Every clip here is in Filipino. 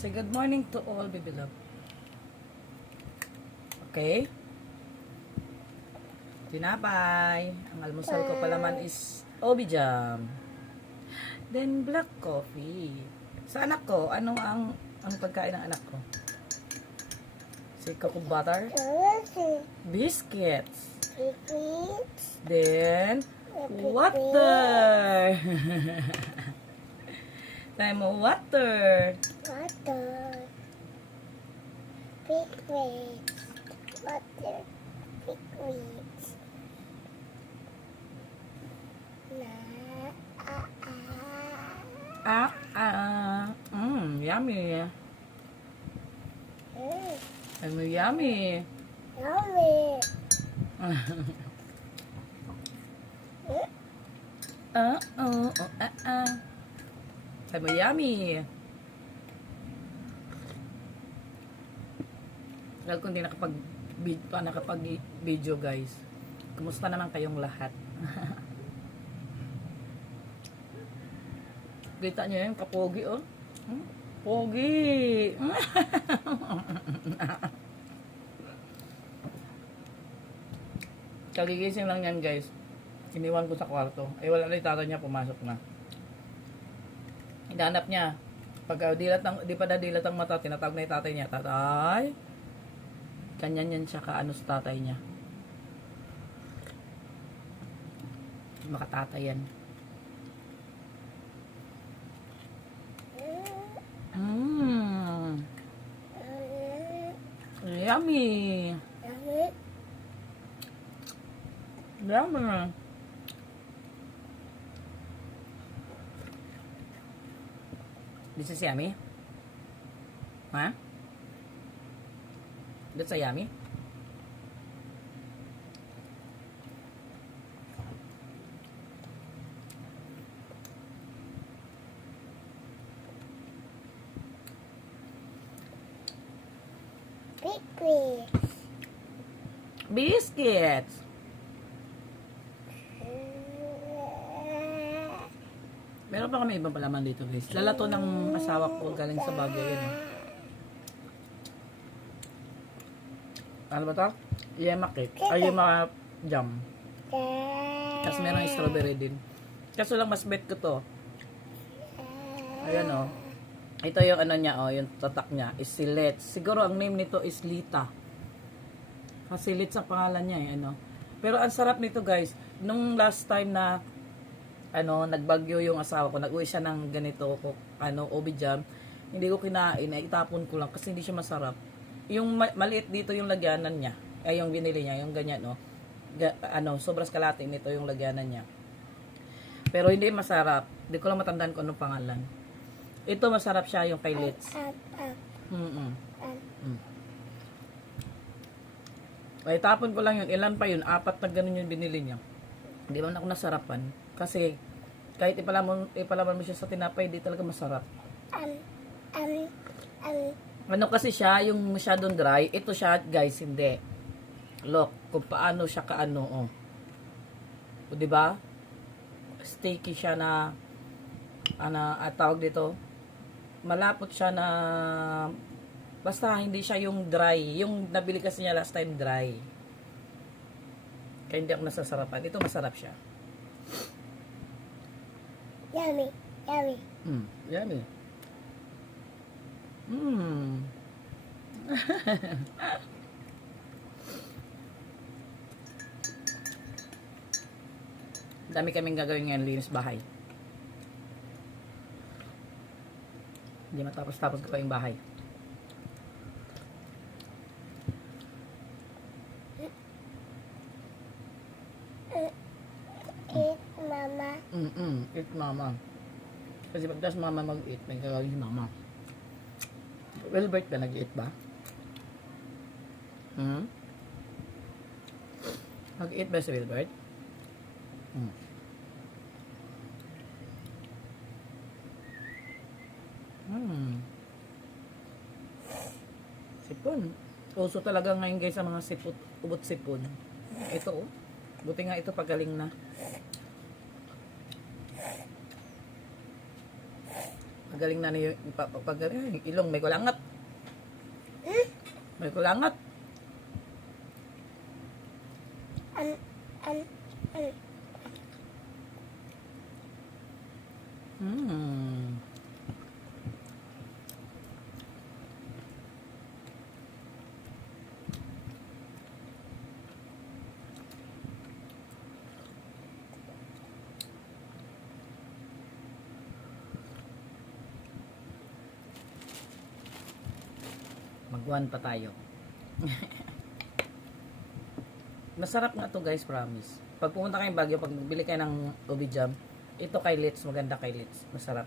Say good morning to all, baby love. Okay? Tinapay. Ang almusal ko palaman is Obi Jam. Then black coffee. Sa anak ko, ano ang pagkain ng anak ko? Si cocoa butter. Biscuits. Then water. Tayo mo water. Yummy. Yummy. Sabi mo, yummy. Dahil kung di nakapag-video guys. Kumusta naman kayong lahat? Kita nyo yun, kapogi oh. Pogi. Kagigising lang yan guys. Iniwan ko sa kwarto. Ay wala na yung tatay niya, pumasok na. Hinahanap niya. Pag di pa nadilat ang mata, tinatawag na yung tatay niya. Tatay. Kanyan yan siya kaano sa tatay niya. Makatatay yan. Yummy. Yummy. This is yummy? Huh? That's a yummy? Biscuits. Meron pa kami ibang palaman dito guys. Lalato ng asawa ko galing sa Baguio yun. Ano ba ito? Yema cake. Ay, yema jam. Tapos meron strawberry din. Kaso lang mas bet ko to. Ayan o. Ito yung ano niya o. Yung tatak niya is si Let's. Siguro ang name nito is Lita. Kasi Let's ang pangalan niya eh. Ano. Pero ang sarap nito guys. Nung last time na nagbagyo yung asawa ko, nag-uwi siya ng ganito, Obi Jam, hindi ko kinain, itapon ko lang kasi hindi siya masarap. Yung maliit dito yung lagyanan niya, ay yung binili niya, yung ganyan, sobras kalate nito yung lagyanan niya. Pero hindi masarap, hindi ko lang matandaan kung anong pangalan. Ito masarap siya yung kay Litz. Ay, tapon ko lang yun, ilan pa yun, 4 na ganun yung binili niya. Hindi man ako nasarapan. Kasi, kahit ipalaman mo siya sa tinapay, di talaga masarap. Ano kasi siya, yung masyadong dry, ito siya, guys, hindi. Look, kung paano siya kaano, oh. O, diba? Sticky siya na, tawag dito, malapot siya na, basta hindi siya yung dry. Yung nabili kasi niya last time, dry. Kaya hindi ako nasasarapan. Ito masarap siya. Yummy. Yummy. Dami kaming gagawin ngayon, linis bahay. Hindi matapos-tapos gawin bahay. Eat mama. Kasi pagdas mama mag-eat, may gagawin mama. Wilbert ba nag-eat ba? Mag-eat ba si Wilbert? Sipon. Uso talaga ngayon guys sa mga sipot, ubot sipon. Ito oh. Buti nga ito pagaling na. galing na niyo yung ilong. May kulangat. May kulangat. Mm. Magwan pa tayo. Masarap nga to guys, promise. Pag pumunta kayong Baguio, pag bili kayo ng ubi jam, ito kay Litz, maganda kay Litz. Masarap.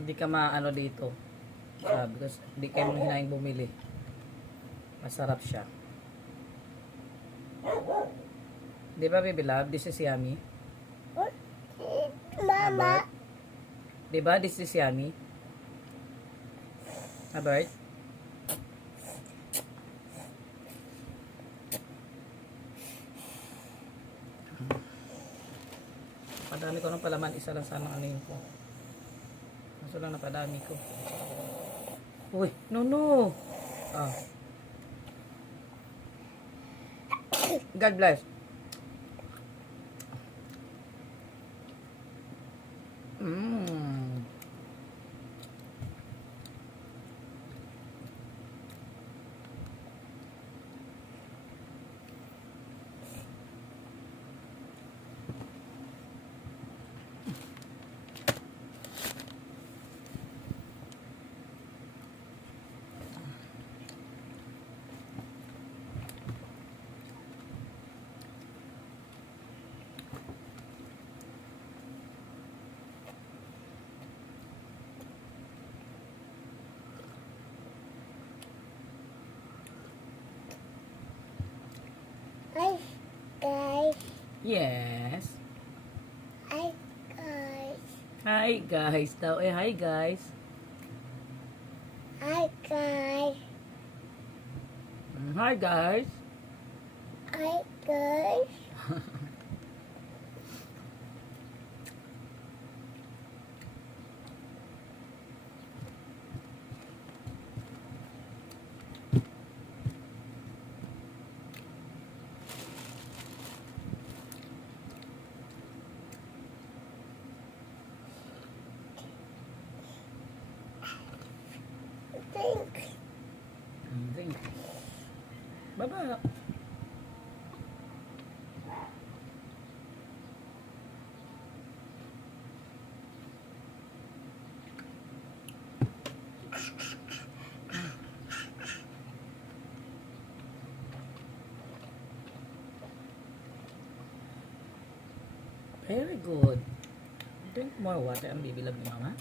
Hindi ka maano dito. Because hindi kayo mong hinahing bumili. Masarap siya. Di ba, baby love? This is yummy. Mama. Di ba? This is yummy. Abert? Padami ko ng palaman. Isa lang sana ano yun ko. Kaso lang napadami ko. Uy, no. Ah. God bless. Hi, guys. Yes. Hi, guys. Hi guys daw. Hi guys. Hi, guys. Hi guys. Hi, guys. Thanks. Drink. Baba. Very good. Drink more water ang bibilab ni mama.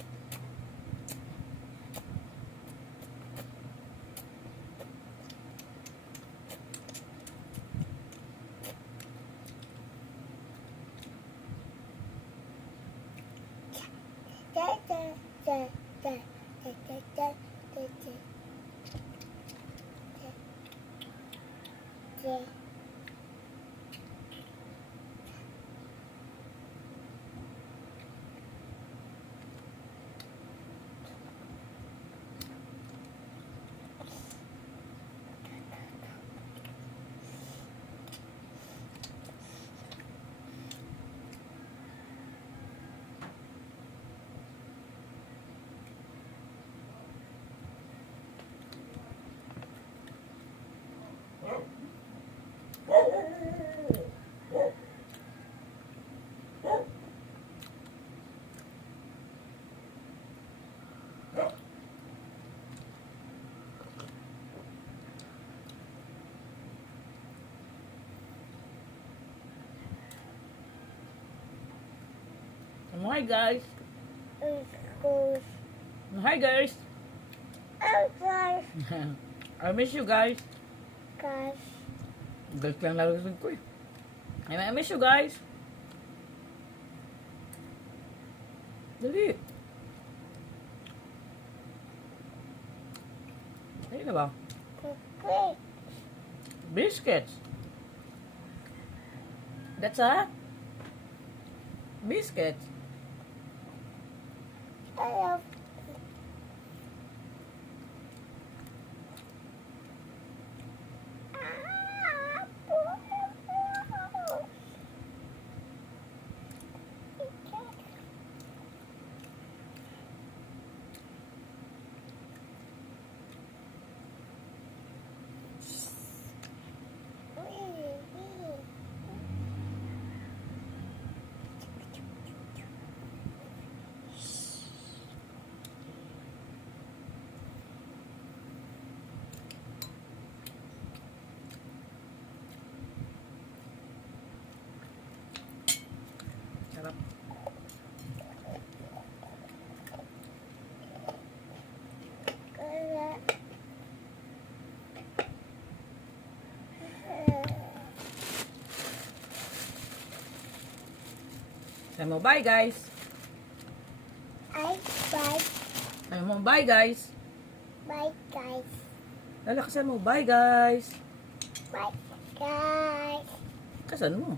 Hi guys. Hi guys. I miss you guys. Guys. Galit lang nalagasag ko eh. I miss you guys. Dali. Dali na ba? Biscuits. That's a biscuits. I love Sarap. Sabi mo, bye guys. I bye Sabi mo, bye guys. bye guys. Lalakasan mo, bye guys. Bye guys. Kasan mo?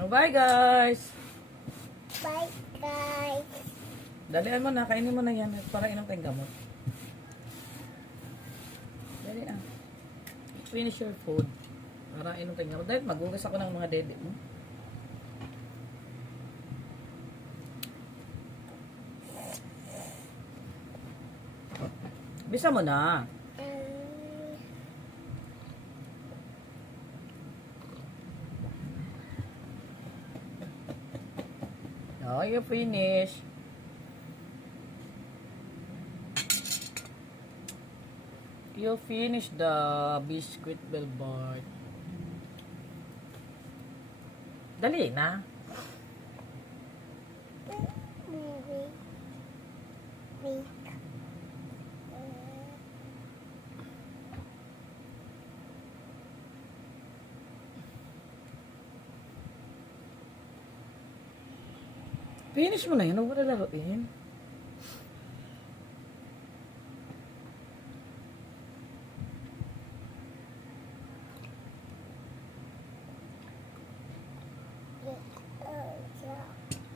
No, bye guys. Bye guys. Dalian mo na, kainin mo na yan para inom tayong gamot. Dali ah. Finish your food. Para inom tayong gamot. Dahil magugas ako ng mga dede mo. Bisa mo na. Oh, you finish. You finish the biscuit Belbart. Dali na. Finish mo na yun. Huwag mo na laruin.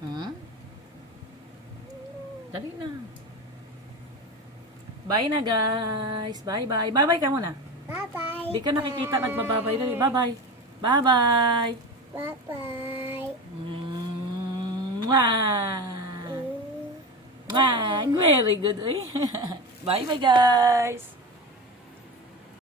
Hmm? Dali na. Bye na guys. Bye-bye. Bye-bye ka muna. Bye-bye. Di ka nakikita nagbababay. Dali. Bye-bye. Bye-bye. Bye-bye. Mwah! Mwah! Very good. Bye-bye guys.